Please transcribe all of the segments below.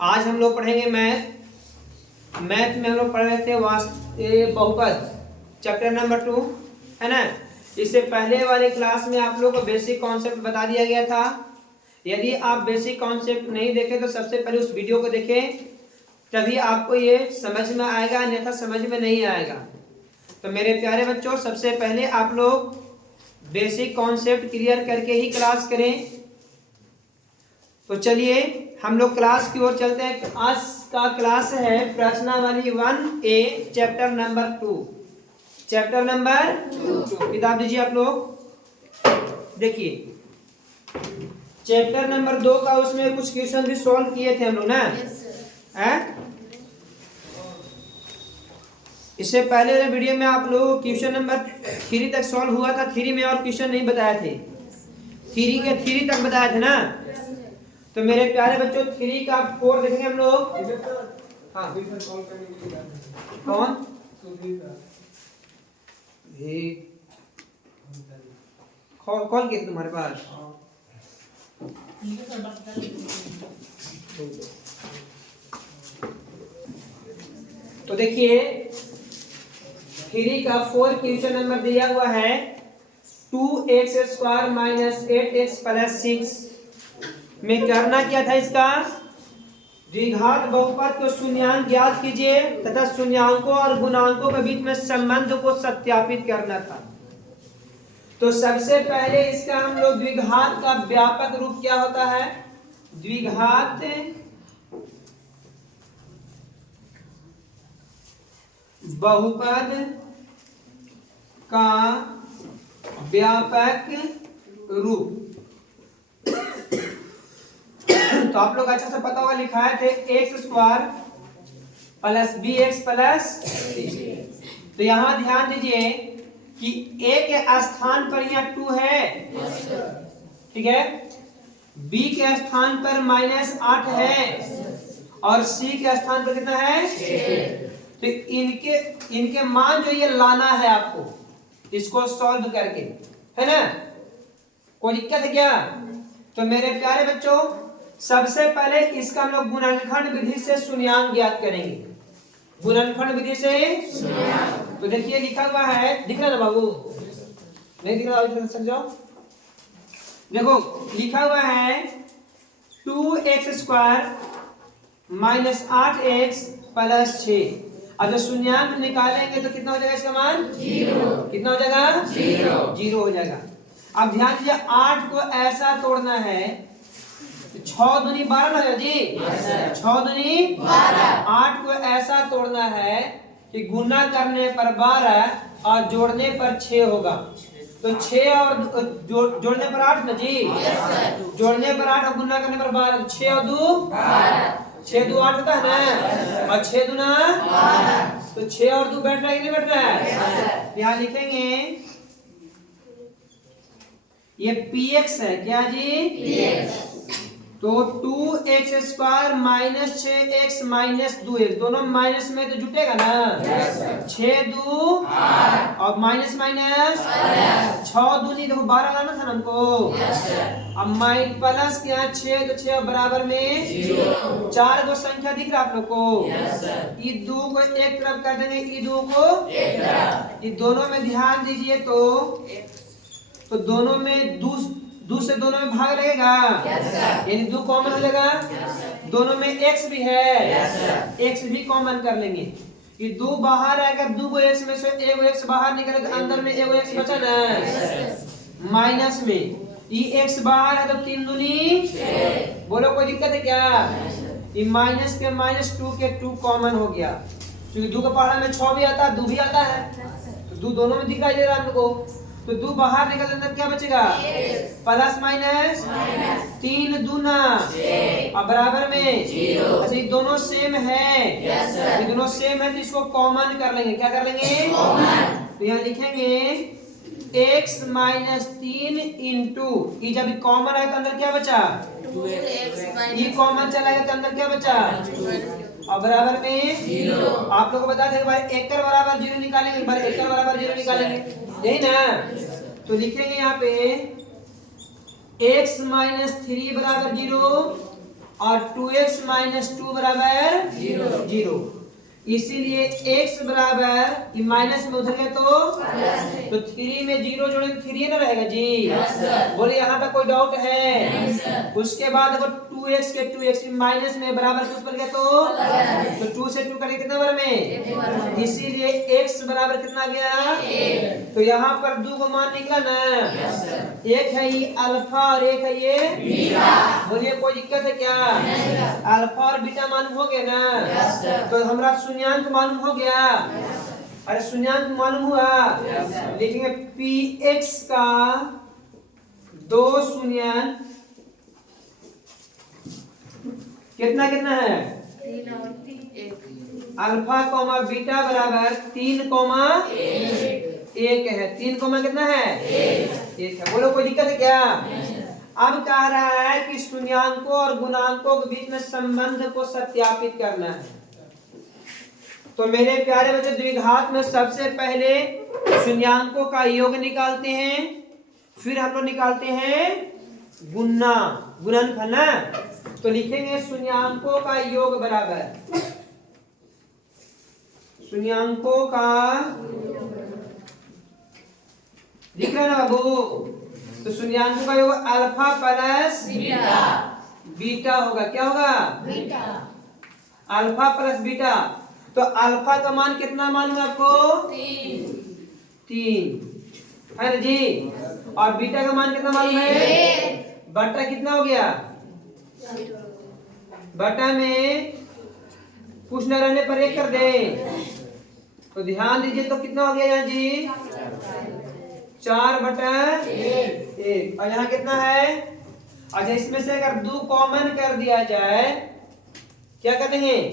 आज हम लोग पढ़ेंगे मैथ में हम लोग पढ़ रहे थे बहुपद चैप्टर नंबर 2 है ना। इससे पहले वाली क्लास में आप लोगों को बेसिक कॉन्सेप्ट बता दिया गया था। यदि आप बेसिक कॉन्सेप्ट नहीं देखें तो सबसे पहले उस वीडियो को देखें, तभी आपको ये समझ में आएगा, अन्यथा समझ में नहीं आएगा। तो मेरे प्यारे बच्चों, सबसे पहले आप लोग बेसिक कॉन्सेप्ट क्लियर करके ही क्लास करें। तो चलिए हम लोग क्लास की ओर चलते हैं। आज का क्लास है प्रश्नावली 1A chapter number 2। Chapter number 2 किताब दीजिए आप लोग। देखिए चैप्टर नंबर 2 का उसमें कुछ क्वेश्चन भी सॉल्व किए थे हम लोग ना। इससे पहले वाले वीडियो में आप लोग क्वेश्चन नंबर 3 तक सॉल्व हुआ था। 3 में और क्वेश्चन नहीं बताए थे, 3 के 3 तक बताए थे ना। तो मेरे प्यारे बच्चों 3 का 4 देखेंगे हम लोग। हाँ कौन कॉल किया तुम्हारे पास? तो देखिए 3 का 4 क्वेश्चन नंबर दिया हुआ है 2x² - 8x + 6 में करना क्या था। इसका द्विघात बहुपद को शून्यांक ज्ञात कीजिए तथा शून्यांकों और गुणांकों के बीच में संबंध को सत्यापित करना था। तो सबसे पहले इसका हम लोग द्विघात का व्यापक रूप क्या होता है। द्विघात बहुपद का व्यापक रूप तो आप लोग अच्छा से पता होगा, लिखाए थे x² + bx + c। तो यहां ध्यान दीजिए कि a के स्थान पर यहाँ 2 है, ठीक है। b के स्थान पर -8 है और c के स्थान पर कितना है 6। तो इनके मान जो ये लाना है आपको, इसको सॉल्व करके, है ना। कोई दिक्कत है क्या? तो मेरे प्यारे बच्चों सबसे पहले इसका हम लोग गुणनखंड विधि से शून्यांक ज्ञात करेंगे। गुणनखंड विधि से शून्यांक। तो देखिए लिखा हुआ है, दिख रहा है ना बाबू? नहीं दिख रहा? सक जाओ। देखो लिखा हुआ है 2x² - 8x + 6। अब जब शून्यांक निकालेंगे तो कितना हो जाएगा इसका मान? 0। कितना हो जाएगा? 0 हो जाएगा। अब ध्यान दीजिए 8 को ऐसा तोड़ना है, 6 दूनी 12 है जी। 6 दूनी 12। 8 को ऐसा तोड़ना है कि गुना करने पर 12 और जोड़ने पर 6 होगा। तो 6 और जोड़ने पर 8 ना जी। जोड़ने पर 8 और गुना करने पर 12। 6 और 2 12। 6 2 8 होता है ना, और 6 दूना 12। तो 6 और 2 बैठ रहा है कि नहीं बैठ रहा है? यहाँ लिखेंगे ये px है क्या जी? px। तो 2x² - 6x - 2x दोनों माइनस में तो जुटेगा ना। 6 2 8 और माइनस 6 दूनी देखो 12 लाना था ना हमको। अब माइन प्लस के यहाँ 6 तो 6 बराबर में 0। 4 को संख्या दिख रहा आप लोग को? ये 2 को एक तरफ कर देंगे, ये 2 को एक तरफ। ये दोनों में ध्यान दीजिए तो दोनों में दो से दोनों में भाग लगेगा, यानी 2 कॉमन हो जाएगा। दोनों में x भी है, x भी कॉमन कर लेंगे। ये 2 बाहर आएगा, 2 को x में से 1 x बाहर निकले तो अंदर में 1 x बचा ना माइनस में। ये x बाहर है तो 3 दूनी 6। बोलो कोई दिक्कत है क्या? ये माइनस के -2 के 2 कॉमन हो गया, क्योंकि 2 के पहाड़ा में 6 भी आता है, 2 भी आता है, तो 2 दोनों में दिखाई दे रहा है हम लोगों को। तो 2 बाहर निकल, अंदर क्या बचेगा? प्लस माइनस 3 दूना 6 और बराबर में 0। अच्छा ये दोनों सेम है, ये दोनों सेम है तो इसको कॉमन कर लेंगे। क्या कर लेंगे? कॉमन। तो यहाँ लिखेंगे x - 3 इंटू, ये जब कॉमन है तो अंदर क्या बचा? 2x। ये कॉमन चला गया तो अंदर क्या बचा? और बराबर में 0। आप लोगों को बता दें एक बार 1 बराबर 0 निकालेंगे, एक बार 1 बराबर 0 निकालेंगे, यही ना। तो लिखेंगे यहाँ पे x - 3 = 0 और 2x माइनस 2 बराबर 0। इसीलिए x बराबर माइनस में उधर गए तो 3 में 0 जोड़े तो 3 ना रहेगा जी। बोले यहाँ तक कोई डाउट है? उसके बाद देखो 2x के 2x माइनस में बराबर कुछ पर गया तो 2 से 2 करें कितना बार में, इसीलिए x बराबर कितना गया। तो यहाँ पर 2 को मान निकला ना, एक है ये अल्फा और एक है ये बीटा। बोलिए कोई दिक्कत है क्या? अल्फा और बीटा मालूम हो गया ना, तो हमारा शून्यांक मालूम हो गया। अरे शून्यांक मालूम हुआ, लिखेंगे px का 2 शून्यांक कितना कितना है, 3 और 1। अल्फा कॉमा बीटा बराबर 3 कॉमा 1 है। 3 कॉमा कितना है 1 है। बोलो कोई दिक्कत है क्या? अब कह रहा है कि शून्यांकों और गुणांकों के बीच में संबंध को सत्यापित करना है। तो मेरे प्यारे बच्चे द्विघात में सबसे पहले शून्यांकों का योग निकालते हैं, फिर हम लोग निकालते हैं गुणनफल ना। तो लिखेंगे शून्यांकों का योग बराबर, शून्यांकों का दिख रहा है ना बाबू? तो शून्यांकों का योग अल्फा प्लस बीटा होगा। क्या होगा? बीटा। Alpha plus beta. तो अल्फा का मान कितना मालूम है आपको? 3 है ना जी। और बीटा का मान कितना मालूम है? बटा कितना हो गया? बटा में कुछ न रहने पर 1 कर दे। तो ध्यान दीजिए, तो कितना हो गया यहाँ जी? 4/1। और यहाँ कितना है? अच्छा, इसमें से अगर 2 कॉमन कर दिया जाए, क्या करते हैं?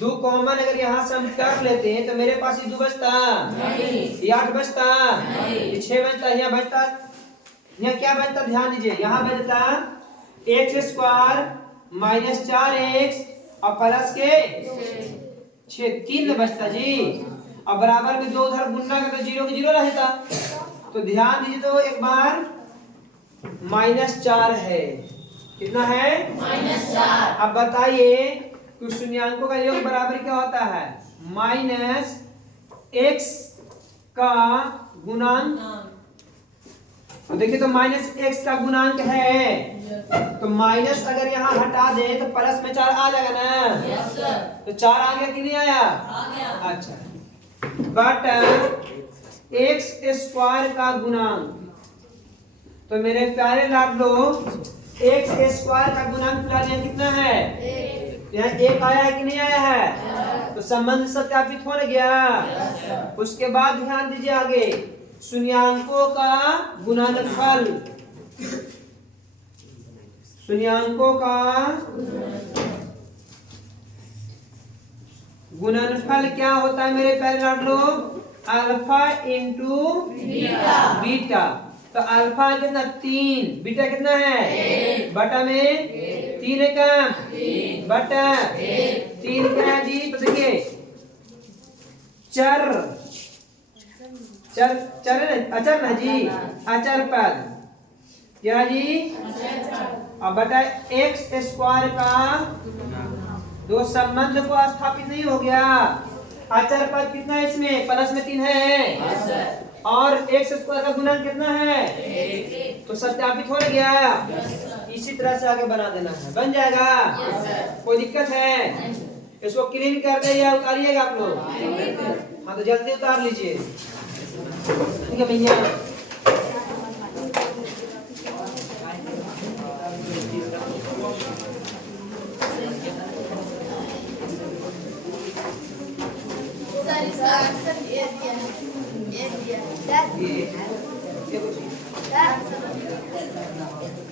2 कॉमन अगर यहाँ से हम कर लेते हैं तो मेरे पास ये 2 बचता, ये 8 बचता, ये 6 बचता, यहाँ बचता, यहाँ क्या बचता? ध्यान दीजिए, यहाँ बचता x² माइनस 4x और प्लस के 6, 3 बचता जी। अब बराबर में 2 उधर गुणा कर तो 0 के 0 रहता। तो ध्यान दीजिए, तो एक बार -4 है। कितना है? -4। अब बताइए कि शून्यांकों का योग बराबर क्या होता है? माइनस x का गुणांक। तो देखिए, तो -x का गुणांक है, तो माइनस अगर यहाँ हटा दे तो प्लस में 4 आ जाएगा ना। तो 4 आ गया कि नहीं आया? अच्छा, बट x² का गुणांक। तो मेरे प्यारे लाभ लोग, x² का गुणांक फिलहाल कितना है? यहाँ 1 आया है कि नहीं आया है? तो संबंध सत्यापित हो गया। उसके बाद ध्यान दीजिए आगे, शून्यांकों का गुणनफल। शून्यांकों का गुणनफल क्या होता है मेरे प्यारे लाभ लोग? Alpha into beta. तो अल्फा कितना? 3, बीटा कितना है? बटा में 3 है कम, बटा 3 क्या है जी? तो देखिए, अचर ना जी, अचर पद क्या जी? अब बटा x² का 2 संबंध को स्थापित नहीं हो गया। अचर पद कितना है इसमें? प्लस में 3 है, और x² का गुणन कितना है? तो सत्यापित हो गया। इसी तरह से आगे बना देना है, बन जाएगा। कोई दिक्कत है? इसको क्लीन कर दे या उतारिएगा आप लोग? हाँ, तो जल्दी उतार लीजिए। ठीक है भैया।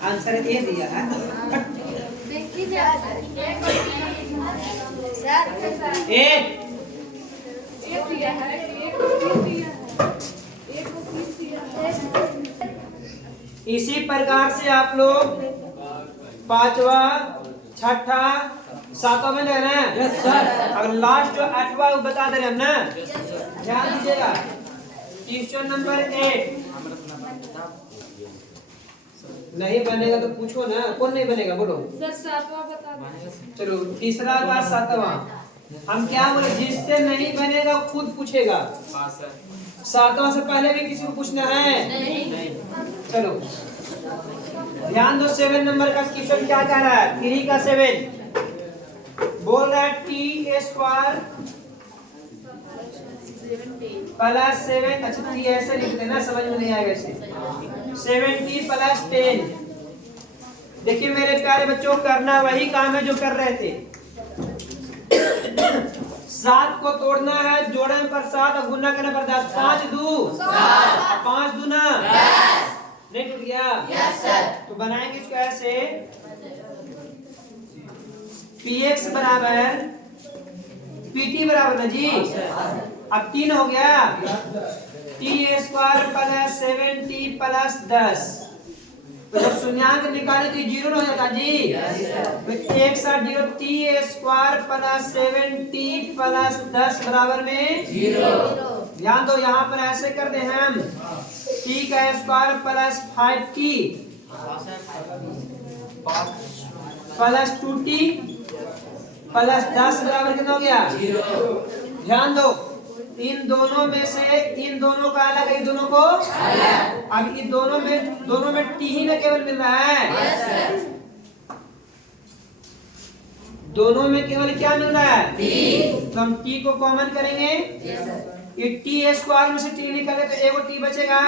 आंसर ये दिया है। इसी प्रकार से आप लोग 5वां, 6ठा, 7वां में ना। Yes sir. अब लास्ट जो 8वां वो बता दे रहे हम ना। ध्यान दीजिएगा। Question number 8। नहीं बनेगा तो पूछो ना, कौन नहीं बनेगा बोलो। सर सातवां बता दो। चलो तीसरा का सातवां, हम क्या बोले, जिससे नहीं बनेगा खुद पूछेगा। सातवां से पहले भी किसी को पूछना है? नहीं। चलो ध्यान दो, 7 नंबर का क्वेश्चन क्या कह रहा है, 3 का 7 बोल रहा है टी स्क्वायर प्लस 7, अच्छा तो ये ऐसे लिख देना, समझ में नहीं आएगा ऐसे, 7t प्लस 10। देखिए मेरे प्यारे बच्चों, करना वही काम है जो कर रहे थे। 7 को तोड़ना है, जोड़ने पर 7 और गुना करने पर 10। 5 2 5 दूना 10। नहीं टूट गया? Yes sir. तो बनाएंगे इसको ऐसे, px बराबर pt बराबर ना जी, अब 3 हो गया, T square plus 7t plus 10। तो जब शून्यांक निकाले तो 0 हो जाता जी। तो 1 साथ 0, T square plus 7t plus 10 बराबर में 0। ध्यान दो, यहाँ पर ऐसे कर दे हम, t का square plus 5t plus 2t plus 10 बराबर कितना हो गया? 0। ध्यान दो, इन दोनों में से इन दोनों का अलग है, इन दोनों को अलग। अब इन दोनों में टी ही ना केवल मिल रहा है। दोनों में केवल क्या मिल रहा है? टी। तो हम टी को कॉमन करेंगे, ये टी स्क्वायर में से टी निकाले तो एगो टी बचेगा।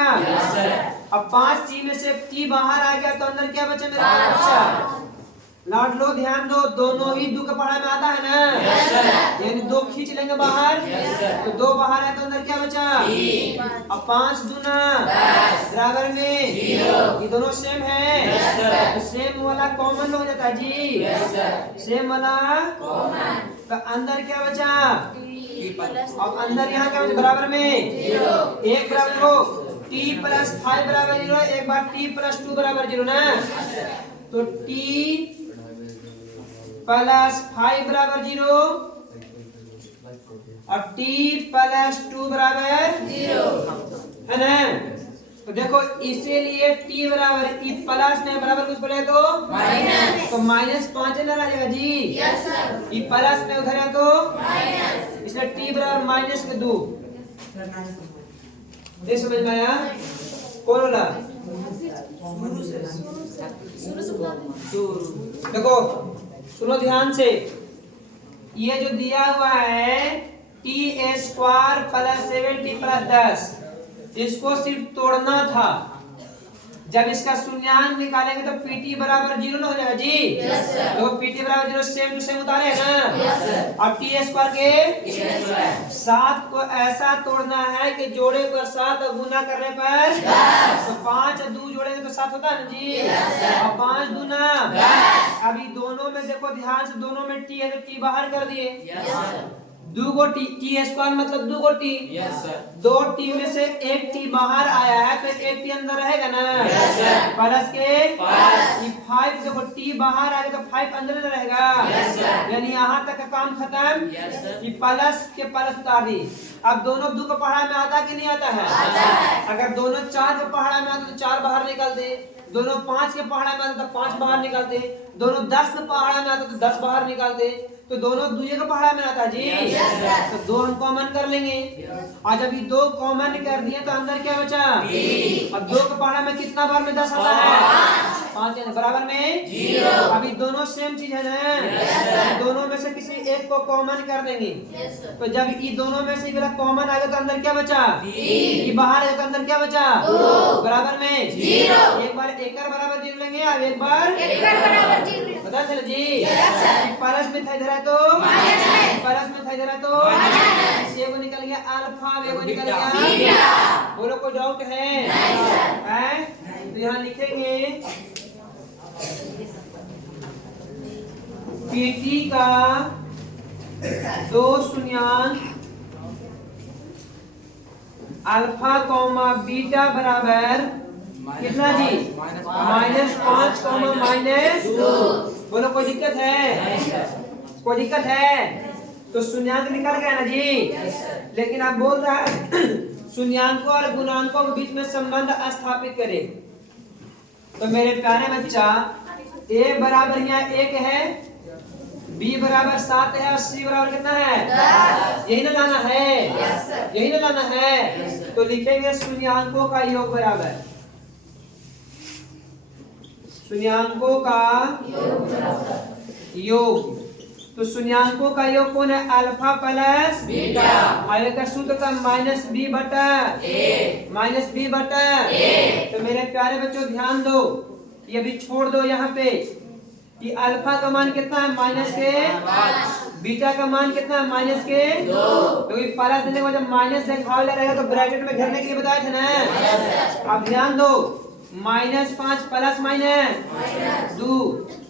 अब 5 टी में से टी बाहर आ गया तो अंदर क्या बचा मेरा? बचा। लौट लो, ध्यान दो, दोनों ही 2 के पढ़ाई में आता है ना, यानी 2 खींच लेंगे बाहर, तो 2 बाहर है तो अंदर क्या बचा? अब 5 दूना बराबर में 0। ये दोनों सेम है, तो सेम वाला कॉमन हो जाता है जी। सेम वाला कॉमन, तो अंदर क्या बचा? अब अंदर यहाँ क्या बचा? बराबर में 0। 1 बराबर हो, t प्लस 5 बराबर 0, एक बार t प्लस 2 बराबर 0 ना, तो t प्लस 5 बराबर 0 और t प्लस 2 बराबर 0 है ना। तो देखो इसीलिए t बराबर ई प्लस नहीं बराबर कुछ बोले तो माइनस, तो माइनस 5 ना आ जाएगा जी। Yes sir. ई प्लस में उधर है तो माइनस, इसलिए t बराबर माइनस के 2। ये समझ में आया? कौन बोला? देखो सुनो ध्यान से, ये जो दिया हुआ है T square plus 7t plus 10, इसको सिर्फ तोड़ना था। जब इसका शून्यांक निकालेंगे तो पीटी बराबर 0 ना हो जाएगा जी। Yes sir. तो पीटी बराबर 0 सेम टू सेम उतारे है ना। Yes sir. और टी स्क्वायर के 7 को ऐसा तोड़ना है कि जोड़े पर 7 और गुना करने पर 10। तो 5 और 2 जोड़ेंगे तो 7 होता है ना जी। Yes sir. और 5 दूना 10। अभी दोनों में देखो ध्यान से, दोनों में टी है तो टी बाहर कर दिए। Yes sir. 2 गो टी, टी स्क्वायर मतलब 2 गो टी। Yes sir. 2 टी में से 1 टी बाहर आया है तो 1 टी अंदर रहेगा ना। Yes sir. प्लस के 5 देखो टी बाहर आ गया तो 5 अंदर में रहेगा। Yes sir. यानी यहाँ तक का काम खत्म। Yes sir. कि प्लस के प्लस उतार दी। अब दोनों 2 का पहाड़ा में आता कि नहीं आता है? आता है। अगर दोनों 4 के पहाड़ा में आता तो 4 बाहर निकाल दे, दोनों 5 के पहाड़ा में आता तो 5 बाहर निकाल दे, दोनों 10 के पहाड़ा में आता तो 10 बाहर निकाल दे, तो दोनों दुए का पहाड़ा में आता जी। yes, तो 2 हम कॉमन कर लेंगे। और जब ये 2 कॉमन कर दिए तो अंदर क्या बचा? अब 2 का पहाड़ा में कितना बार में 10 आता है? 5 बराबर में 0। अभी दोनों सेम चीज है ना। दोनों में से किसी एक को कॉमन कर देंगे। तो जब ये दोनों में से कॉमन आ गया तो अंदर क्या बचा? ये बाहर है तो अंदर क्या बचा? बराबर में 0। एक बार एक बराबर 0 लेंगे, अब एक बार बराबर 0 पता चला जी। प्लस में था इधर है तो प्लस में था इधर है तो माइनस, ये वो निकल गया अल्फा, ये वो निकल गया बीटा। बोलो कोई डाउट है? हैं? तो यहाँ लिखेंगे पीटी का 2 शून्यांक अल्फा कॉमा बीटा बराबर कितना जी? -5 कॉमा -2। बोलो कोई दिक्कत है? कोई दिक्कत है? तो शून्यांक निकल गया ना जी। लेकिन आप बोल रहा है शून्यांकों और गुणांकों के बीच में संबंध स्थापित करें। तो मेरे प्यारे बच्चा a बराबर यहाँ 1 है, b बराबर 7 है और c बराबर कितना है 10। यही ना लाना है, यही ना लाना है। तो लिखेंगे शून्यांकों का योग बराबर, शून्यांकों का योग। तो शून्यांकों का योग कौन है? Alpha plus beta. आगे का सूत्र था माइनस बी बटा ए, माइनस बी बटा ए। तो मेरे प्यारे बच्चों ध्यान दो, ये अभी छोड़ दो यहाँ पे कि अल्फा का मान कितना है माइनस के 5, बीटा का मान कितना है माइनस के 2। क्योंकि प्लस देने के बाद जब माइनस देखा रहेगा तो ब्रैकेट में घेरने के लिए बताए थे ना। अब ध्यान दो, -5 प्लस माइनस 2,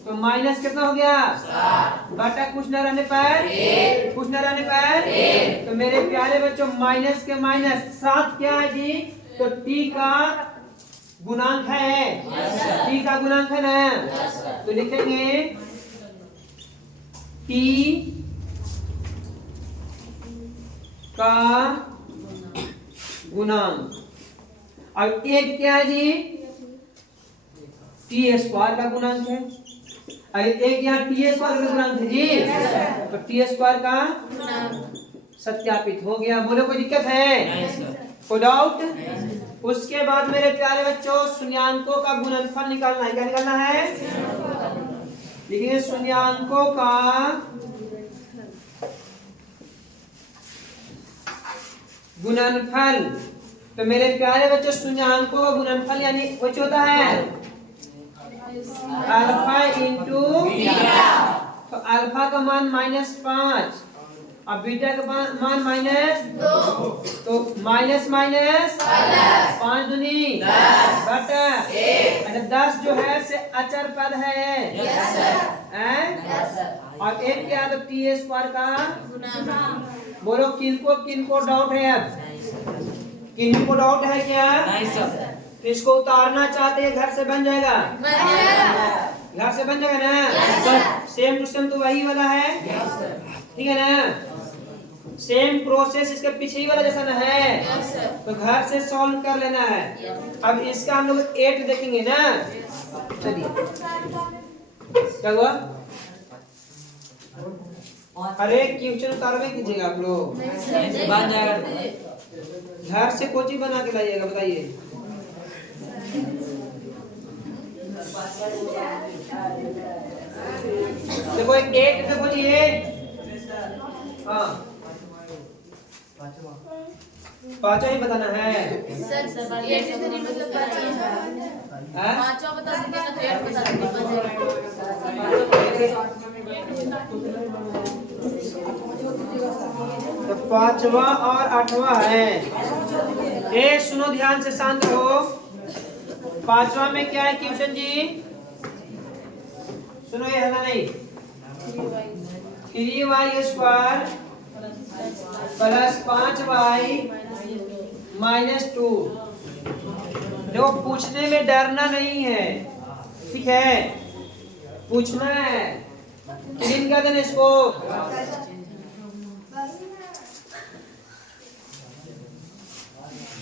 तो माइनस कितना हो गया 7 बटा कुछ न रहने पर 1, कुछ न रहने पर 1। तो मेरे प्यारे बच्चों माइनस के माइनस 7 क्या है जी? तो t का गुणांक है, t का गुणांक है ना। तो लिखेंगे t का गुणांक। अब एक क्या है जी? टी स्क्वायर का गुणांक है। अरे एक यहाँ टी स्क्वायर का गुणांक है जी, तो टी स्क्वायर का सत्यापित हो गया। बोलो कोई दिक्कत है? कोई डाउट? उसके बाद मेरे प्यारे बच्चों शून्यांकों का गुणनफल निकालना है। क्या निकालना है? देखिए शून्यांकों का गुणनफल। तो मेरे प्यारे बच्चों शून्यांकों का गुणनफल यानी कुछ होता है अल्फा इंटू बीटा। तो अल्फा का मान -5 और बीटा का मान -2, तो माइनस माइनस 5 दूनी 10 बटा 1। 10 जो है से अचर पद है, और एक क्या? तो टी स्क्वायर का बोलो किनको किनको डाउट है? अब किनको डाउट है क्या? नहीं सर। तो इसको उतारना चाहते हैं, घर से बन जाएगा, घर से बन जाएगा ना। सेम टू सेम तो वही वाला है, ठीक है ना। सेम प्रोसेस इसके पीछे ही वाला जैसा ना है, तो घर से सॉल्व कर लेना है। अब इसका हम लोग 8 देखेंगे ना। चलिए क्या हुआ? अरे क्वेश्चन उतारवे कीजिएगा आप लोग, बन जाएगा। घर से कोची बना के लाइएगा, बताइए। देखो 8 देखो जी, हाँ पांचों ही बताना है। तो 5वां और 8वां है। ए सुनो ध्यान से, शांत रहो। 5वां में क्या है क्वेश्चन जी? सुनो ये है ना, नहीं 3y स्क्वायर प्लस 5y -2। देखो पूछने में डरना नहीं है, ठीक है? पूछना है, क्लीन कर देना इसको।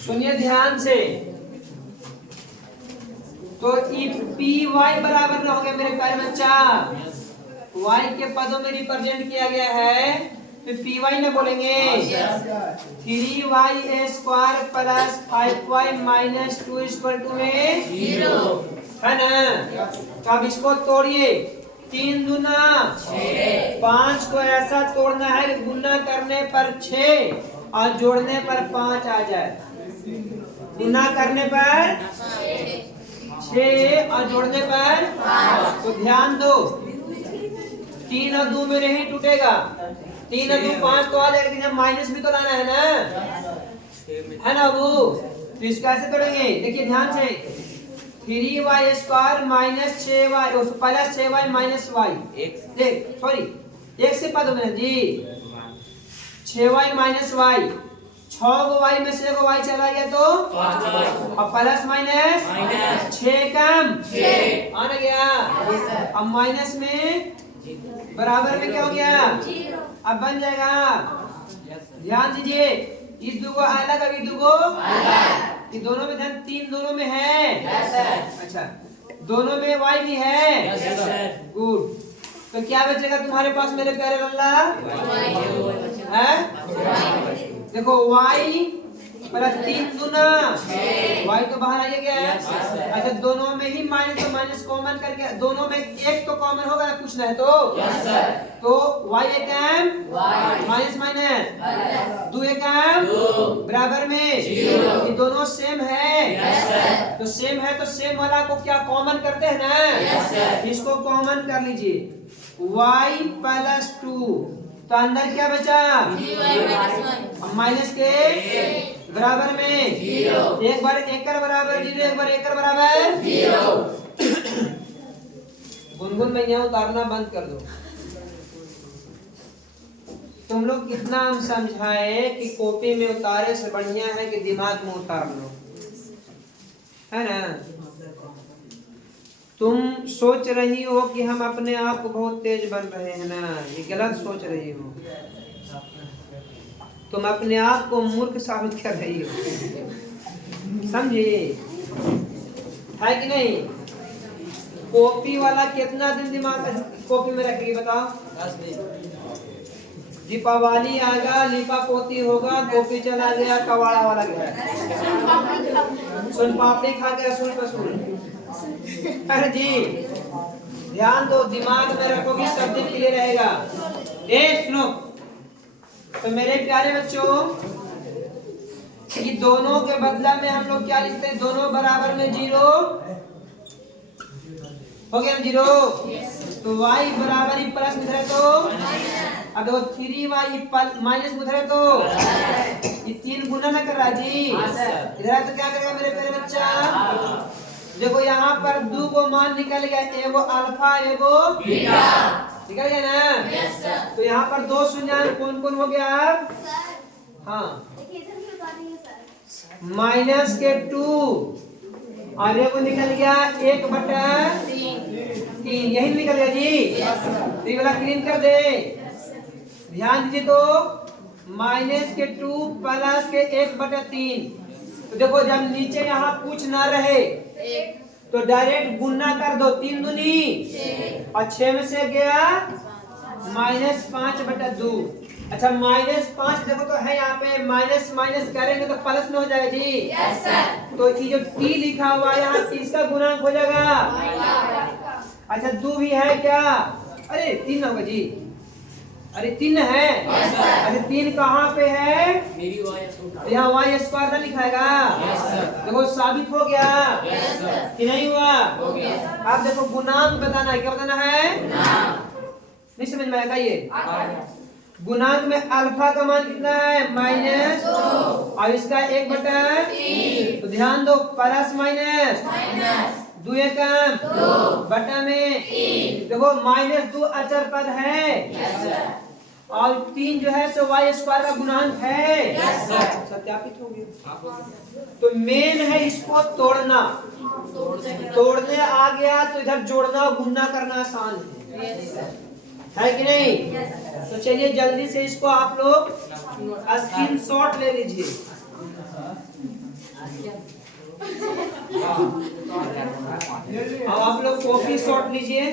सुनिए ध्यान से। तो पी वाई बराबर ना हो गया मेरे प्यारे बच्चा, y के पदों में रिप्रेजेंट किया गया है, तो पी वाई ना बोलेंगे। 3y स्क्वायर प्लस 5y -2 = में 0 है ना। तो अब इसको तोड़िए, 3 दूना 6। 5 को ऐसा तोड़ना है कि गुना करने पर 6 और जोड़ने पर 5 आ जाए। गुना करने पर 6 और जोड़ने पर 5। तो ध्यान दो, 3 और 2 में नहीं टूटेगा, 3 और 2 5 तो आ जाएगा, लेकिन माइनस भी तो लाना है ना, है ना वो। तो इसका ऐसे करेंगे, देखिए ध्यान से। 3y square minus 6y plus 6y minus y, देख सॉरी एक से पद में जी 6y माइनस y, 6 गो y में से एगो y चला गया तो अब प्लस माइनस 6 कम 6 आ गया। अब माइनस में बराबर में क्या हो गया? अब बन जाएगा। ध्यान दीजिए, ये दो अलग, अभी दो ये दोनों में ध्यान, 3 दोनों में है। अच्छा दोनों में y भी है। गुड। तो क्या बचेगा तुम्हारे पास मेरे प्यारे लल्ला? है? देखो y प्लस 3 गुना y तो बाहर आ गया है। अच्छा दोनों में ही माइनस तो माइनस कॉमन करके दोनों में एक तो कॉमन होगा ना, कुछ नहीं तो y एकम माइनस माइनस 2 एकम बराबर में 0। ये दोनों सेम है तो सेम है तो सेम वाला को क्या कॉमन करते हैं ना, इसको कॉमन कर लीजिए y प्लस 2 तो अंदर क्या बचा? माइनस के बराबर में 0। एक बार एकर बराबर 0, एक बार एकर बराबर 0। गुनगुन में यहाँ उतारना बंद कर दो। तुम लोग कितना हम समझाए कि कॉपी में उतारे से बढ़िया है कि दिमाग में उतार लो, है ना। तुम सोच रही हो कि हम अपने आप को बहुत तेज बन रहे हैं ना, ये गलत सोच रही हो। तुम अपने आप को मूर्ख साबित कर रही हो, समझे है कि नहीं। कॉपी वाला कितना दिन दिमाग कॉपी में रखेगी बताओ? 10 दिन। दीपावली आएगा, लिपा पोती होगा, कॉपी चला गया, कवाड़ा वाला गया, सुन पापड़ी खा के रसूल पसूल। अरे जी ध्यान दो, दिमाग में रखोगी सब दिन के लिए रहेगा। सुनो तो मेरे प्यारे बच्चों, ये दोनों के बदला में हम लोग क्या लिखते हैं? दोनों बराबर में 0 हो गया 0। तो y बराबर ही प्लस में धरे तो अब देखो 3y माइनस में धरे तो ये 3 गुना ना कर रहा जी, इधर तो क्या करेगा मेरे प्यारे बच्चा? देखो यहाँ पर 2 को मान निकल गया, एगो अल्फा एगो बीटा निकल गया ना। तो यहाँ पर 2 शून्य कौन कौन हो गया? हाँ माइनस के 2 और एगो निकल गया 1/3, यही निकल गया जी। तो ये वाला क्लीन कर दे, ध्यान दीजिए। तो माइनस के 2 प्लस के 1/3। तो देखो जब नीचे यहाँ कुछ ना रहे तो डायरेक्ट गुना कर दो, 3 दूनी और 6 में से गया -5/2। अच्छा -5 देखो तो है यहाँ पे, माइनस माइनस करेंगे तो प्लस में हो जाएगा जी। तो ये जो t लिखा हुआ है यहाँ इसका गुणांक हो जाएगा। अच्छा 2 भी है क्या? अरे 3 होगा जी, अरे 3 है। अच्छा 3 कहाँ पे है? यहाँ y स्क्वायर ना लिखाएगा। देखो साबित हो गया कि नहीं हुआ? अब देखो गुणांक बताना है, क्या बताना है? नहीं समझ में आएगा ये? गुणांक में अल्फा का मान कितना है? -2 और इसका 1/3। तो ध्यान दो प्लस माइनस 2 एकम 2 बटा में 3। देखो -2 अचर पद है और 3 जो है सो y स्क्वायर का गुणांक है। सत्यापित हो गया। तो मेन है इसको तोड़ना, तोड़ने आ गया तो इधर जोड़ना गुणना करना आसान है कि नहीं? तो चलिए जल्दी से इसको आप लोग स्क्रीनशॉट ले लीजिए। अब आप लोग कॉपी शॉट लीजिए।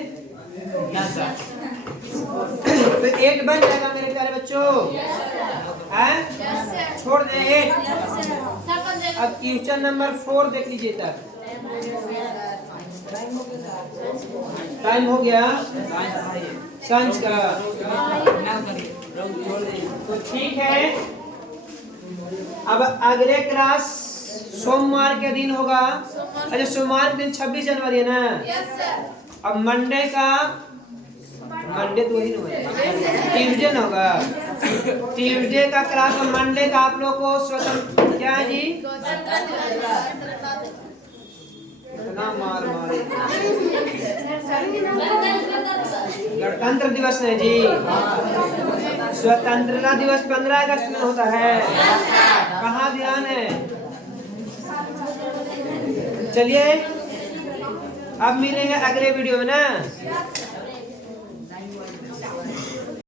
तो 8 बन जाएगा मेरे प्यारे बच्चों, छोड़ दे 8। अब क्वेश्चन नंबर 4 देख लीजिए तब। टाइम हो गया सांझ का, तो ठीक है। अब अगले क्लास सोमवार के दिन होगा। अच्छा सोमवार के दिन 26 जनवरी है ना। अब मंडे तो वही ना, ट्यूसडे ना होगा। ट्यूसडे का क्लास और मंडे का आप लोग को स्वतंत्र क्या है जी? इतना मार मारे गणतंत्र दिवस है जी। स्वतंत्रता दिवस 15 अगस्त में होता है। कहाँ ध्यान है? चलिए अब मिलेंगे अगले वीडियो में ना।